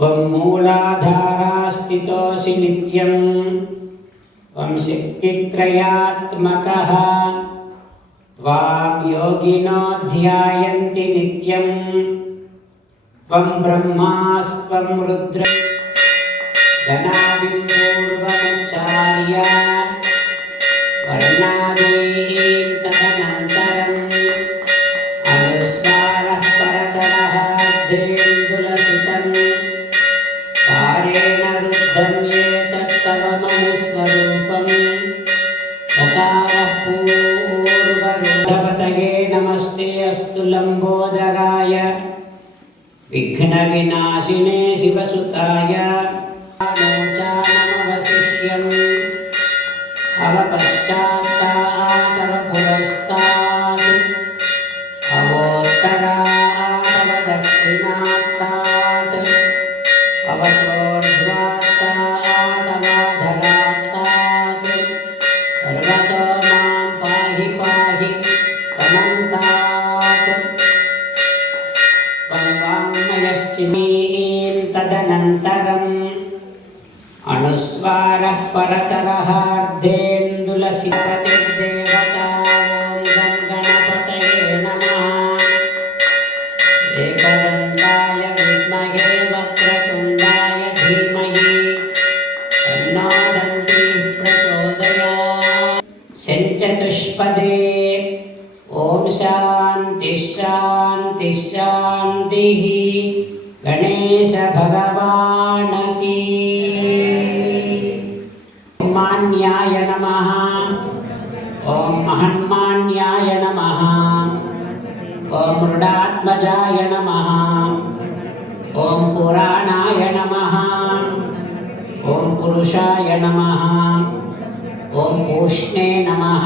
त्वं मूलाधारास्थितोऽसि नित्यं त्वं शक्तित्रयात्मकः त्वां योगिनो ध्यायन्ति नित्यं त्वं ब्रह्मास्त्वं रुद्र गणादिं पूर्वमुच्चार्य वर्णादीं तदनन्तरम् अनुस्वारः परतरः धेन्दुलसितं कारेण रुद्धं एतत्तव मनुस्वरूपं तकारः पूर्वरूपतये नमस्ते अस्तु लम्बोदराय विघ्नविनाशिने शिवसुताय नमवशिष्यम् अवपश्चात्तातव पुरस्तात् अवोत्तरातव दक्षिणात्तात् अवचोर्ध्वात्तातवाधरात्तात् सर्वतो मां पाहि पाहि समन्तात् त्वं वाङ्मयश्चिनीं तदनन्तरम् अनुस्वारः परतरः अर्धेन्दुलसिततिर्देवता ॐ गणपतये नमः एकदन्ताय विद्महे वक्रतुण्डाय धीमहि तन्नो दन्तिः प्रचोदयात् सञ्चतुष्पदे ॐ शान्तिः शान्तिः शान्तिः गणेश भगवान् की मान्याय नमः ॐ महन्मान्याय नमः ॐ मृडात्मजाय नमः ॐ पुराणाय नमः ॐ पुरुषाय नमः ॐ पूष्णे नमः।